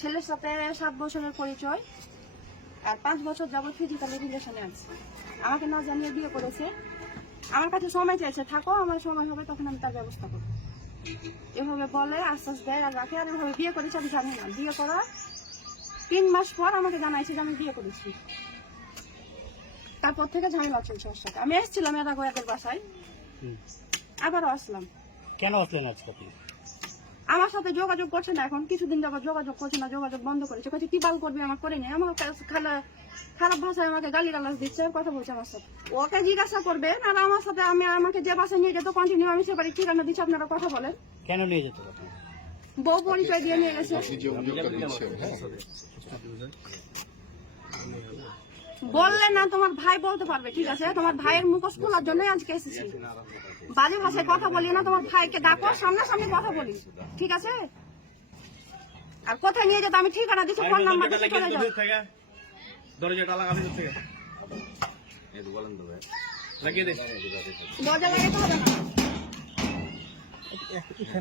ছেলের সাথে 7 বছরের পরিচয় আর 5 বছর যাবত ফিজিক্যালি রিলেশনে আছে। আমাকে না জানিয়ে বিয়ে করেছে। আমার কাছে সময় চাইছে, থাকো, আমার সময় হবে তখন আমি তার ব্যবস্থা করবো। এভাবে বলে আশ্বাস দেয় আর রাখে। আর এভাবে বিয়ে করেছে আমি জানি না। বিয়ে করা 3 মাস পর আমাকে জানাইছে যে আমি বিয়ে করেছি। তারপর থেকে ঝামেলা চলছে ওর সাথে। আমি এসেছিলাম এর আগে এদের বাসায়, আবারও আসলাম। কেন আসলেন আজকে আপনি? আমার সাথে যোগাযোগ করছে না, এখন কিছুদিন যাবত যোগাযোগ করছে না, যোগাযোগ বন্ধ করেছে। কাছে কি বাল করবি, আমার করে নেই। আমার খারাপ ভাষায় আমাকে গালিগালাজ দিচ্ছে, কথা বলছে আমার সাথে। ওকে জিজ্ঞাসা করবে আর আমার সাথে আমাকে যে বাসায় নিয়ে যেত কন্টিনিউ আমি সেবারে ঠিকানা দিচ্ছি, আপনারা কথা বলেন। কেন নিয়ে যেত? বউ পরিচয় দিয়ে নিয়ে গেছে। বললে না তোমার ভাই বলতে পারবে, ঠিক আছে? তোমার ভাইয়ের মুখোশ খোলার জন্য আজকে এসেছি। বাজে ভাষায় কথা বলি না, তোমার ভাইকে ডাকো, সামনাসামনি কথা বলি, ঠিক আছে? আর কোথায় নিয়ে যেত আমি ঠিকানা দিচ্ছি, ফোন নাম্বার দিচ্ছি, চলে যাও। দরজা লাগাতে হবে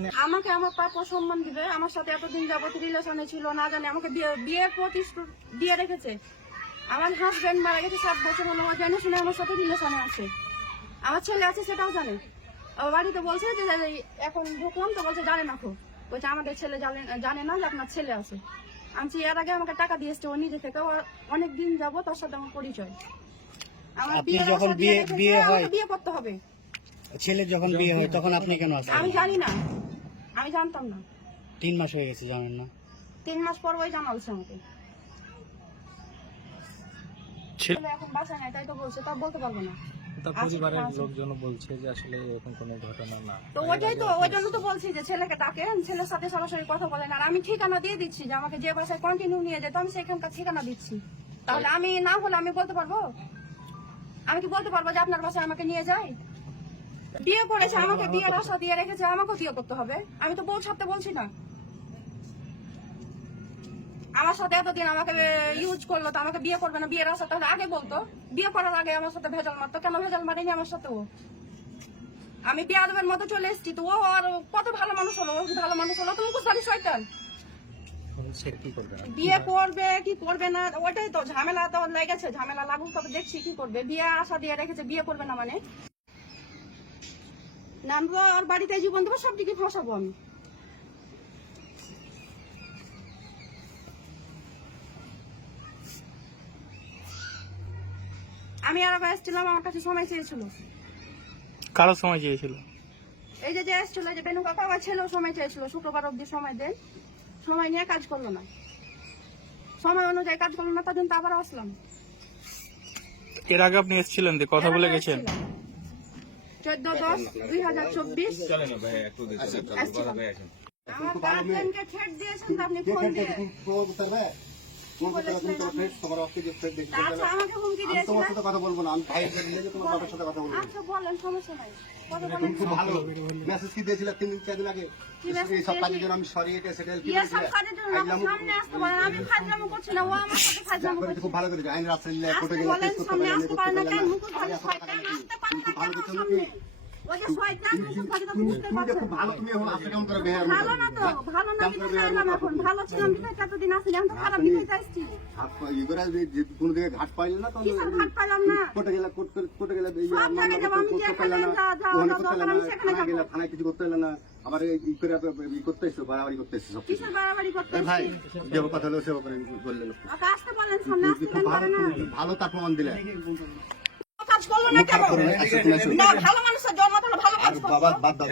না। আমাকে আমার প্রাপ্য সম্মান দিবে। আমার সাথে এতদিন যাবত রিলেশনে ছিল, না জানে আমাকে বিয়ের প্রতিশ্রুতি দিয়ে রেখেছে। আমার হাজবেন্ড মারা গেছে 7 বছর হলো, জানে শুনে আমার সাথে রিলেশনে আছে। আমার ছেলে আছে সেটাও জানে। বাড়িতে বলছে যে এখন ঢুকলাম তো বলছে জানে না, খুব বলছে আমাদের ছেলে জানে না যে আপনার ছেলে আছে। আমি এর আগে আমাকে টাকা দিয়ে এসছে ও নিজে থেকে। অনেক দিন যাবো তার সাথে আমার পরিচয়। আমার বিয়ে করতে হবে। ছেলে যখন বিয়ে হয় তখন আপনি কেন আসেন? আমি জানি না, আমি জানতাম না। 3 মাস হয়ে গেছে, জানেন না? 3 মাস পর ওই জানালছে আমাকে। এখন বাসায় নাই তাই তো বলছে, তা বলতে পারবো না। তার পরিবারের লোকজন বলছে যে আসলে এরকম কোনো ঘটনা না। তো ওইটাই তো, ওই জন্য তো বলছি যে ছেলেকে ডাকেন, ছেলের সাথে সরাসরি কথা বলেন। আর আমি ঠিকানা দিয়ে দিচ্ছি যে আমাকে যে বাসায় কন্টিনিউ নিয়ে যেত আমি সেখানকার ঠিকানা দিচ্ছি। তাহলে আমি না হলে আমি বলতে পারবো? আমি কি বলতে পারবো যে আপনার বাসায় আমাকে নিয়ে যাই? বিয়ে করেছে, আমাকে বিয়ের আশা দিয়ে রেখেছে, আমাকে বিয়ে করতে হবে। আমি তো বউ ছাড়তে বলছি না। আমার সাথে এতদিন আমাকে ইউজ করলো, তো আমাকে বিয়ে করবে না, বিয়ের আশা তাহলে আগে বলতো। বিয়ে করার আগে আমার সাথে ভেজাল মারতো, কেন ভেজাল মারেনি আমার সাথে? ও আমি বিয়াদবের মতো চলে এসেছি, তো ও আর কত ভালো মানুষ হলো। ও ভালো মানুষ হলো, তুমি বুঝতে পারি শয়তান। বিয়ে করবে কি করবে না ওইটাই তো ঝামেলা তো লেগেছে। ঝামেলা লাগুক, তবে দেখছি কি করবে। বিয়ে আশা দিয়ে রেখেছে, বিয়ে করবে না মানে নামবো আর বাড়িতে জীবন দেবো, সব দিকে ফসাবো আমি। আমি আর আগে এসেছিলাম, আমার কাছে সময় চেয়েছিল। কারো সময় চেয়েছিল? এই যে এসেছিল, যে বেনু কাকা আমার ছেলেও সময় চেয়েছিল। শুক্রবার অব্দি সময় দেন, সময় নিয়ে কাজ করলো না, সময় অনুযায়ী কাজ করলো না, তার জন্য আবার আসলাম। এর আগে আপনি এসেছিলেন, কথা বলে গেছেন? 14/10/2024 আমার গার্জেনকে থ্রেট দিয়েছেন তো আপনি ফোন দিয়ে। আমাকে হুমকি দিয়েছেন। কথা বলবো না, আমি তোমার বাবার সাথে কথা বলবো। আচ্ছা বলেন, সমস্যা নাই, কথা বলেন। খুব ভালো মেসেজ কি দিয়েছিল 3-4 দিন আগে? এই সব কাজের জন্য আমি সরি, এটা সেটা কি সব কাজের জন্য সামনে আসতে পারেন। আমি ফাজলামো করছি না, ও আমার সাথে ফাজলামো করছে। খুব ভালো করেছে। আইন রাস্তায় কোর্টে গেলে বলেন, কেস করতে সামনে পারলেন, আসতে পারেন না কেন? মুকুট ভালো শয়তান আসতে পারেন না কেন সামনে? ওই যে শয়তান মুকুট ভালো, তো বুঝতে পারছেন। খুব ভালো, তুমি এখন আসতে কেমন করে বেহার মতো? ভালো না তো, ভালো না দিতে চাইলাম। এখন ভালো ছিলাম দিতে এতদিন আসলে এখন তো খারাপ দিতে চাইছি। হাত পাই করে কোন দিকে ঘাট পাইলে না, তাহলে ঘাট পাইলাম না। কোর্টে গেলে কোর্টে গেলে সব জায়গায় যাবো আমি, যেখানে আমি সেখানে যাবো। থানায় কিছু করতে হলে না, আবার ই করে করতে এসছো, বাড়াবাড়ি করতে এসছো। সব কিসের বাড়াবাড়ি করতে ভাই এসেছি? যে কথা হলো সেবা করে বললেন। ওকে আসতে বলেন, সামনে আসতে খুব পারেন না। ভালো তার প্রমাণ দিলে। কাজ করলো না কেন? না, ভালো মানুষের জন্ম তো ভালো কাজ করতো। বাবা বাদ দাও,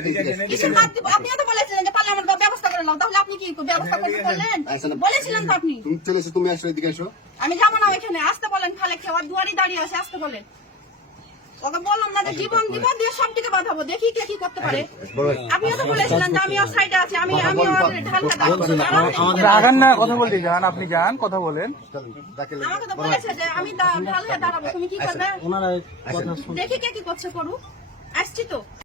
কিসের বাদ দিব? আপনি তো বলেছিলেন যে পারলে আমার ব্যবস্থা করে নাও, তাহলে আপনি কি ব্যবস্থা করতে বললেন? বলেছিলেন তো আপনি। তুমি চলে এসো, তুমি আসো, এদিকে এসো। আমি যাবো না ওইখানে, আসতে বলেন। খালে খেওয়ার দুয়ারি দাঁড়িয়ে আছে, আসতে বলেন। ওকে বললাম না যে জীবন দিব দিয়ে সব দিকে বাঁধাবো, দেখি কে কি করতে পারে। আপনিও তো বলেছিলেন যে আমি ওর সাইডে আছি, আমি ঢালটা দাঁড়াবো। রাগান না, কথা বলতে যান, আপনি যান, কথা বলেন। আমাকে তো বলেছে যে আমি ঢাল দাঁড়াবো, তুমি কি করবে? দেখি কে কি করছে করুক, আসছি তো।